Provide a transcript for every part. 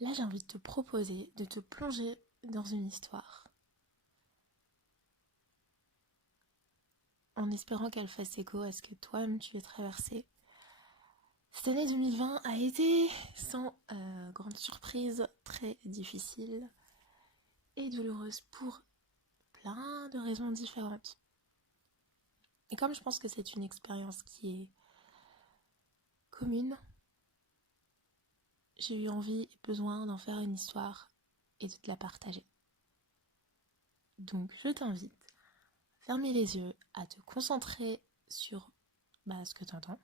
Là, j'ai envie de te proposer de te plonger dans une histoire, en espérant qu'elle fasse écho à ce que toi-même tu as traversé. Cette année 2020 a été, sans grande surprise, très difficile et douloureuse pour plein de raisons différentes. Et comme je pense que c'est une expérience qui est commune, j'ai eu envie et besoin d'en faire une histoire et de te la partager. Donc je t'invite à fermer les yeux, à te concentrer sur ce que tu entends.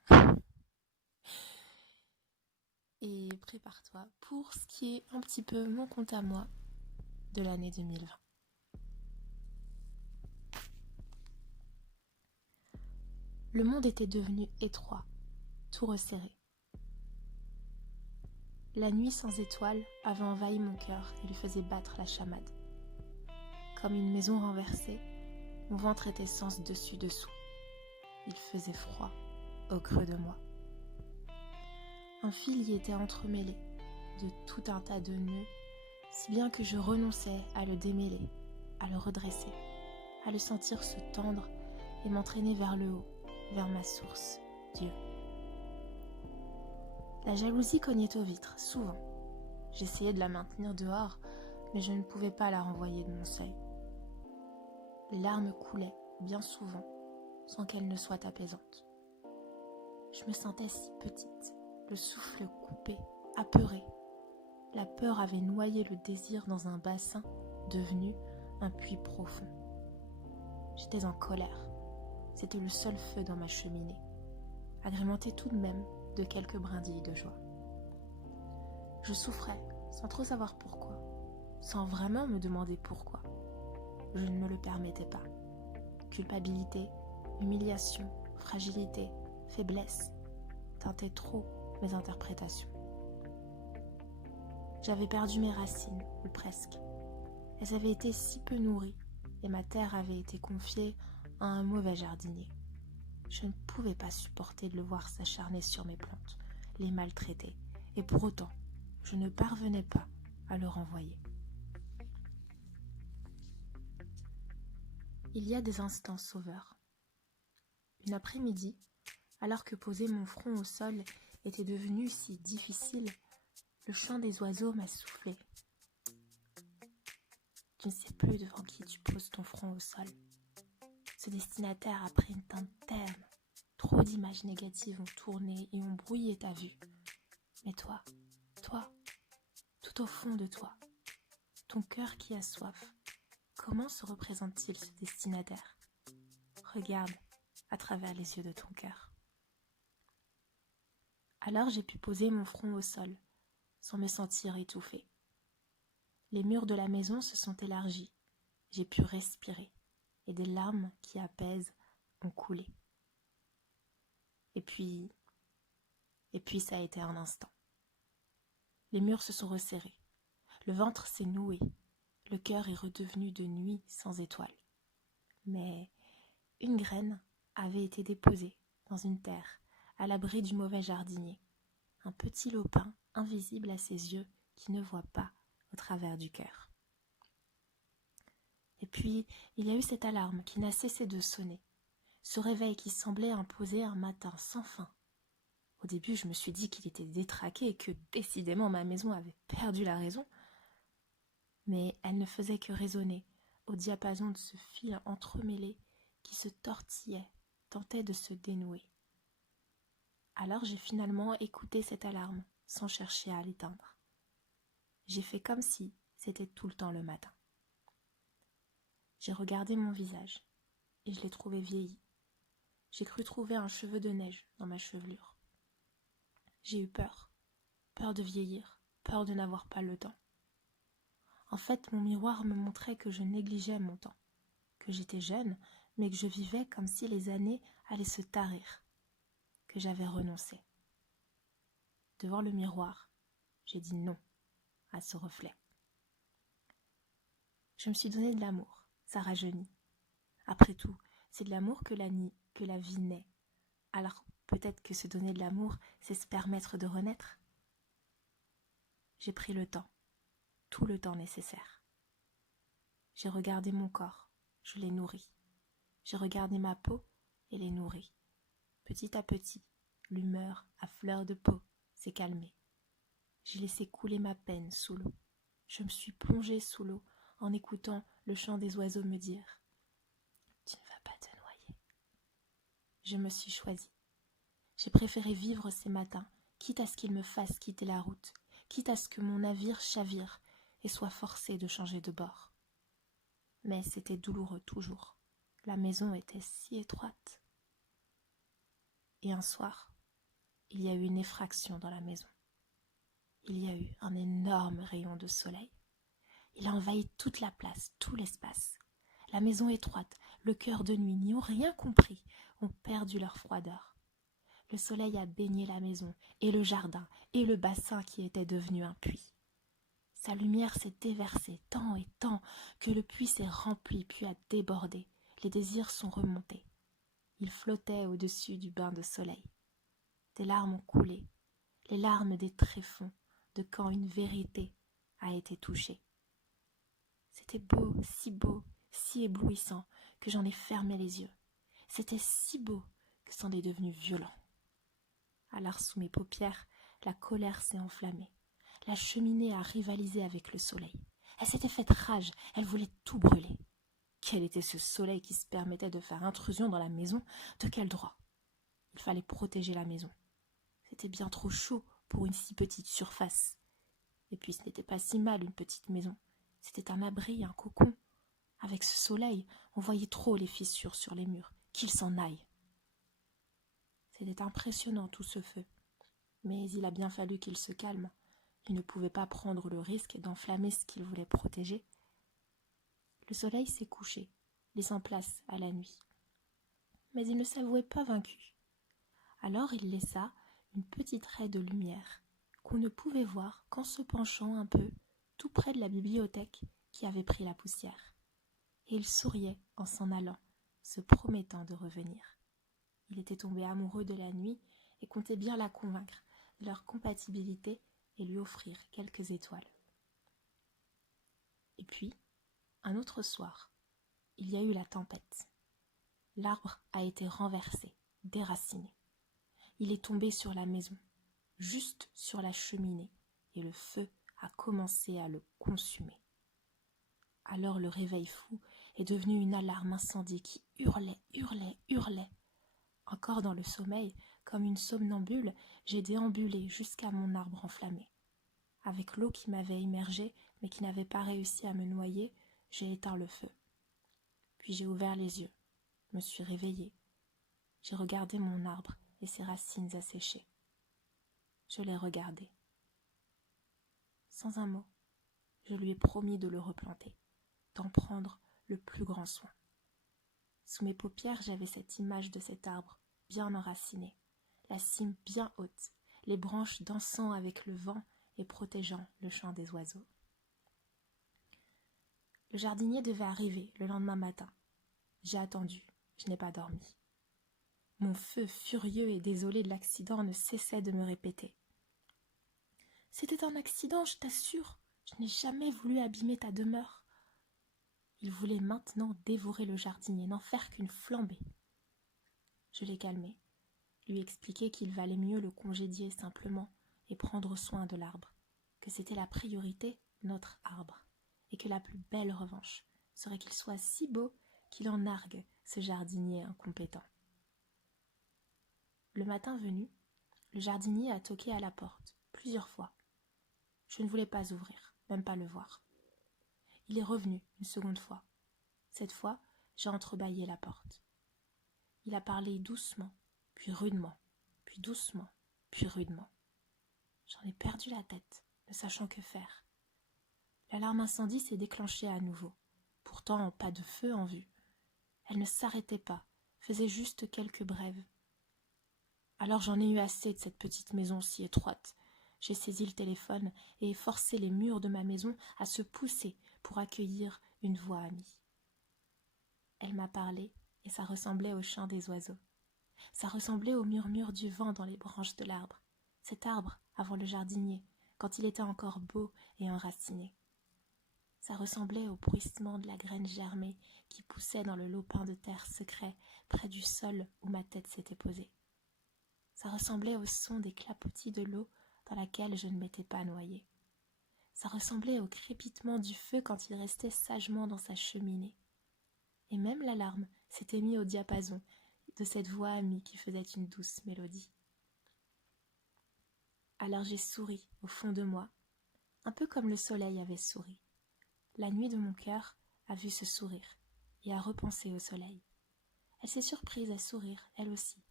Et prépare-toi pour ce qui est un petit peu mon compte à moi de l'année 2020. Le monde était devenu étroit, tout resserré. La nuit sans étoiles avait envahi mon cœur et lui faisait battre la chamade. Comme une maison renversée, mon ventre était sens dessus-dessous. Il faisait froid au creux de moi. Un fil y était entremêlé de tout un tas de nœuds, si bien que je renonçais à le démêler, à le redresser, à le sentir se tendre et m'entraîner vers le haut, vers ma source, Dieu. La jalousie cognait aux vitres, souvent. J'essayais de la maintenir dehors, mais je ne pouvais pas la renvoyer de mon seuil. Les larmes coulaient, bien souvent, sans qu'elles ne soient apaisantes. Je me sentais si petite, le souffle coupé, apeurée. La peur avait noyé le désir dans un bassin devenu un puits profond. J'étais en colère. C'était le seul feu dans ma cheminée, agrémenté tout de même de quelques brindilles de joie. Je souffrais, sans trop savoir pourquoi, sans vraiment me demander pourquoi. Je ne me le permettais pas. Culpabilité, humiliation, fragilité, faiblesse teintaient trop mes interprétations. J'avais perdu mes racines, ou presque. Elles avaient été si peu nourries, et ma terre avait été confiée à un mauvais jardinier. Je ne pouvais pas supporter de le voir s'acharner sur mes plantes, les maltraiter, et pour autant, je ne parvenais pas à le renvoyer. Il y a des instants sauveurs. Une après-midi, alors que poser mon front au sol était devenu si difficile, le chant des oiseaux m'a soufflé. Tu ne sais plus devant qui tu poses ton front au sol. Ce destinataire a pris une teinte terne. Trop d'images négatives ont tourné et ont brouillé ta vue. Mais toi, tout au fond de toi, ton cœur qui a soif, comment se représente-t-il ce destinataire? Regarde à travers les yeux de ton cœur. Alors j'ai pu poser mon front au sol, sans me sentir étouffée. Les murs de la maison se sont élargis. J'ai pu respirer, et des larmes qui apaisent ont coulé. Et puis ça a été un instant. Les murs se sont resserrés. Le ventre s'est noué. Le cœur est redevenu de nuit sans étoiles. Mais une graine avait été déposée dans une terre, à l'abri du mauvais jardinier. Un petit lopin invisible à ses yeux qui ne voit pas au travers du cœur. Et puis, il y a eu cette alarme qui n'a cessé de sonner. Ce réveil qui semblait imposer un matin sans fin. Au début, je me suis dit qu'il était détraqué et que décidément ma maison avait perdu la raison. Mais elle ne faisait que résonner au diapason de ce fil entremêlé qui se tortillait, tentait de se dénouer. Alors j'ai finalement écouté cette alarme sans chercher à l'éteindre. J'ai fait comme si c'était tout le temps le matin. J'ai regardé mon visage et je l'ai trouvé vieilli. J'ai cru trouver un cheveu de neige dans ma chevelure. J'ai eu peur de vieillir, peur de n'avoir pas le temps. En fait, mon miroir me montrait que je négligeais mon temps, que j'étais jeune, mais que je vivais comme si les années allaient se tarir, que j'avais renoncé. Devant le miroir, j'ai dit non à ce reflet. Je me suis donné de l'amour, ça rajeunit. Après tout, c'est de l'amour que la vie naît. Alors peut-être que se donner de l'amour, c'est se permettre de renaître. J'ai pris le temps, tout le temps nécessaire. J'ai regardé mon corps, je l'ai nourri. J'ai regardé ma peau et l'ai nourrie. Petit à petit, l'humeur à fleur de peau s'est calmée. J'ai laissé couler ma peine sous l'eau. Je me suis plongée sous l'eau en écoutant le chant des oiseaux me dire « Tu ne vas pas te noyer ». Je me suis choisie. J'ai préféré vivre ces matins, quitte à ce qu'ils me fassent quitter la route, quitte à ce que mon navire chavire et soit forcé de changer de bord. Mais c'était douloureux toujours. La maison était si étroite. Et un soir, il y a eu une effraction dans la maison. Il y a eu un énorme rayon de soleil. Il a envahi toute la place, tout l'espace. La maison étroite, le cœur de nuit n'y ont rien compris, ont perdu leur froideur. Le soleil a baigné la maison, et le jardin, et le bassin qui était devenu un puits. Sa lumière s'est déversée tant et tant que le puits s'est rempli puis a débordé. Les désirs sont remontés. Il flottait au-dessus du bain de soleil. Des larmes ont coulé, les larmes des tréfonds de quand une vérité a été touchée. C'était beau, si éblouissant que j'en ai fermé les yeux. C'était si beau que c'en est devenu violent. Alors sous mes paupières, la colère s'est enflammée. La cheminée a rivalisé avec le soleil. Elle s'était faite rage, elle voulait tout brûler. Quel était ce soleil qui se permettait de faire intrusion dans la maison? De quel droit? Il fallait protéger la maison. C'était bien trop chaud pour une si petite surface. Et puis ce n'était pas si mal une petite maison. C'était un abri, un cocon. Avec ce soleil, on voyait trop les fissures sur les murs. Qu'il s'en aille. C'était impressionnant tout ce feu. Mais il a bien fallu qu'il se calme. Il ne pouvait pas prendre le risque d'enflammer ce qu'il voulait protéger. Le soleil s'est couché, laissant place à la nuit. Mais il ne s'avouait pas vaincu. Alors il laissa une petite raie de lumière qu'on ne pouvait voir qu'en se penchant un peu tout près de la bibliothèque qui avait pris la poussière. Et il souriait en s'en allant, se promettant de revenir. Il était tombé amoureux de la nuit et comptait bien la convaincre de leur compatibilité et lui offrir quelques étoiles. Et puis, un autre soir, il y a eu la tempête. L'arbre a été renversé, déraciné. Il est tombé sur la maison, juste sur la cheminée, et le feu a commencé à le consumer. Alors le réveil fou est devenu une alarme incendie qui hurlait, hurlait, hurlait. Encore dans le sommeil, comme une somnambule, j'ai déambulé jusqu'à mon arbre enflammé. Avec l'eau qui m'avait immergée, mais qui n'avait pas réussi à me noyer, j'ai éteint le feu. Puis j'ai ouvert les yeux, me suis réveillée. J'ai regardé mon arbre et ses racines asséchées. Je l'ai regardé. Sans un mot, je lui ai promis de le replanter, d'en prendre le plus grand soin. Sous mes paupières, j'avais cette image de cet arbre, bien enraciné, la cime bien haute, les branches dansant avec le vent et protégeant le chant des oiseaux. Le jardinier devait arriver le lendemain matin. J'ai attendu, je n'ai pas dormi. Mon feu furieux et désolé de l'accident ne cessait de me répéter. « C'était un accident, je t'assure. Je n'ai jamais voulu abîmer ta demeure. » Il voulait maintenant dévorer le jardinier, n'en faire qu'une flambée. Je l'ai calmé, lui expliqué qu'il valait mieux le congédier simplement et prendre soin de l'arbre, que c'était la priorité, notre arbre, et que la plus belle revanche serait qu'il soit si beau qu'il en nargue ce jardinier incompétent. Le matin venu, le jardinier a toqué à la porte plusieurs fois. Je ne voulais pas ouvrir, même pas le voir. Il est revenu une seconde fois. Cette fois, j'ai entrebâillé la porte. Il a parlé doucement, puis rudement, puis doucement, puis rudement. J'en ai perdu la tête, ne sachant que faire. L'alarme incendie s'est déclenchée à nouveau. Pourtant, pas de feu en vue. Elle ne s'arrêtait pas, faisait juste quelques brèves. Alors j'en ai eu assez de cette petite maison si étroite. J'ai saisi le téléphone et forcé les murs de ma maison à se pousser pour accueillir une voix amie. Elle m'a parlé et ça ressemblait au chant des oiseaux. Ça ressemblait au murmure du vent dans les branches de l'arbre. Cet arbre, avant le jardinier, quand il était encore beau et enraciné. Ça ressemblait au bruissement de la graine germée qui poussait dans le lopin de terre secret près du sol où ma tête s'était posée. Ça ressemblait au son des clapotis de l'eau dans laquelle je ne m'étais pas noyée. Ça ressemblait au crépitement du feu quand il restait sagement dans sa cheminée. Et même l'alarme s'était mise au diapason de cette voix amie qui faisait une douce mélodie. Alors j'ai souri au fond de moi, un peu comme le soleil avait souri. La nuit de mon cœur a vu ce sourire et a repensé au soleil. Elle s'est surprise à sourire, elle aussi,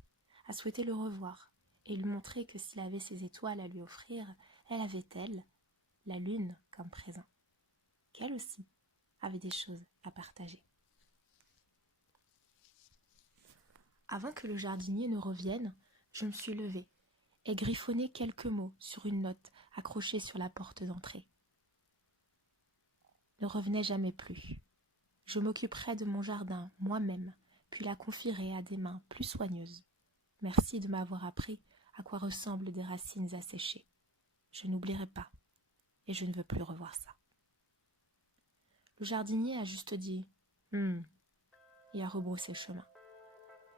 à souhaiter le revoir et lui montrer que s'il avait ses étoiles à lui offrir, elle avait, elle, la lune comme présent. Qu'elle aussi avait des choses à partager. Avant que le jardinier ne revienne, je me suis levée et griffonné quelques mots sur une note accrochée sur la porte d'entrée. Ne revenez jamais plus. Je m'occuperai de mon jardin moi-même, puis la confierai à des mains plus soigneuses. Merci de m'avoir appris à quoi ressemblent des racines asséchées. Je n'oublierai pas, et je ne veux plus revoir ça. Le jardinier a juste dit « et a rebroussé chemin.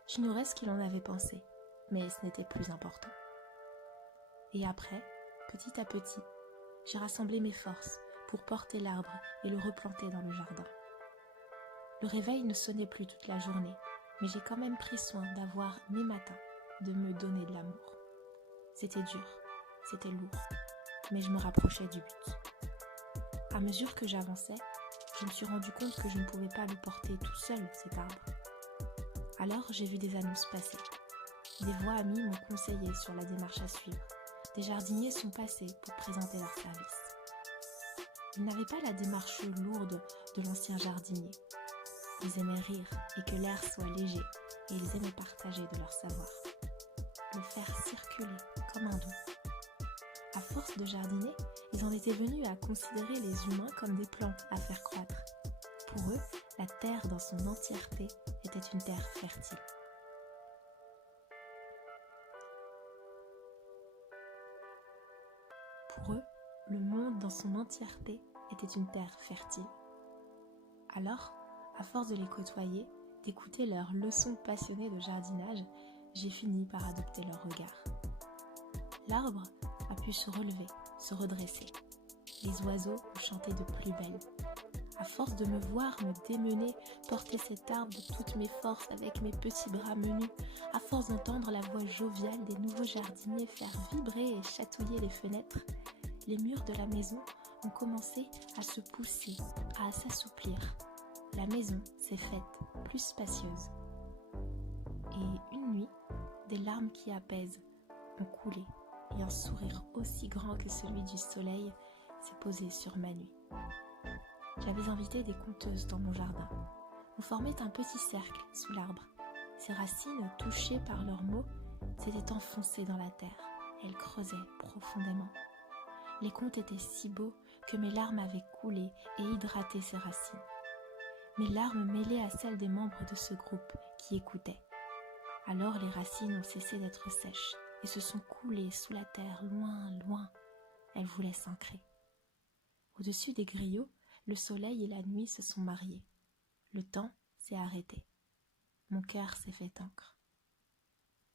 J'ignorais ce qu'il en avait pensé, mais ce n'était plus important. Et après, petit à petit, j'ai rassemblé mes forces pour porter l'arbre et le replanter dans le jardin. Le réveil ne sonnait plus toute la journée, mais j'ai quand même pris soin d'avoir mes matins, de me donner de l'amour. C'était dur, c'était lourd, mais je me rapprochais du but. À mesure que j'avançais, je me suis rendu compte que je ne pouvais pas le porter tout seul, cet arbre. Alors j'ai vu des annonces passer. Des voix amies m'ont conseillé sur la démarche à suivre. Des jardiniers sont passés pour présenter leurs services. Ils n'avaient pas la démarche lourde de l'ancien jardinier. Ils aimaient rire et que l'air soit léger, et ils aimaient partager de leur savoir. Le faire circuler comme un don. À force de jardiner, ils en étaient venus à considérer les humains comme des plantes à faire croître. Pour eux, la terre dans son entièreté était une terre fertile. Pour eux, le monde dans son entièreté était une terre fertile. Alors, à force de les côtoyer, d'écouter leurs leçons passionnées de jardinage, j'ai fini par adopter leur regard. L'arbre a pu se relever, se redresser. Les oiseaux ont chanté de plus belle. À force de me voir me démener, porter cet arbre de toutes mes forces avec mes petits bras menus, à force d'entendre la voix joviale des nouveaux jardiniers faire vibrer et chatouiller les fenêtres, les murs de la maison ont commencé à se pousser, à s'assouplir. La maison s'est faite plus spacieuse. Et une nuit, des larmes qui apaisent ont coulé et un sourire aussi grand que celui du soleil s'est posé sur ma nuit. J'avais invité des conteuses dans mon jardin. On formait un petit cercle sous l'arbre. Ses racines, touchées par leurs mots, s'étaient enfoncées dans la terre. Elles creusaient profondément. Les contes étaient si beaux que mes larmes avaient coulé et hydraté ses racines. Mes larmes mêlées à celles des membres de ce groupe qui écoutaient. Alors les racines ont cessé d'être sèches et se sont coulées sous la terre loin, loin. Elles voulaient s'ancrer. Au-dessus des griots, le soleil et la nuit se sont mariés. Le temps s'est arrêté. Mon cœur s'est fait encre.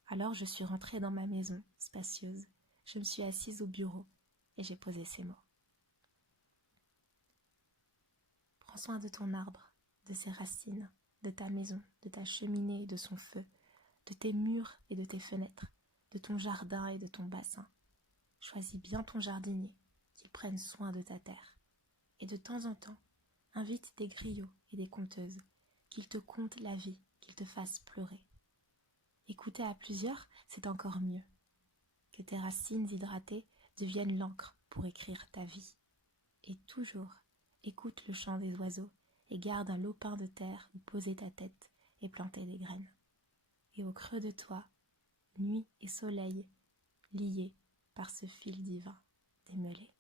Alors je suis rentrée dans ma maison, spacieuse. Je me suis assise au bureau et j'ai posé ces mots. Prends soin de ton arbre, de ses racines, de ta maison, de ta cheminée et de son feu, de tes murs et de tes fenêtres, de ton jardin et de ton bassin. Choisis bien ton jardinier, qu'il prenne soin de ta terre. Et de temps en temps, invite des griots et des conteuses, qu'ils te content la vie, qu'ils te fassent pleurer. Écouter à plusieurs, c'est encore mieux. Que tes racines hydratées deviennent l'encre pour écrire ta vie. Et toujours, écoute le chant des oiseaux et garde un lopin de terre où poser ta tête et planter des graines. Et au creux de toi, nuit et soleil, liés par ce fil divin démêlé.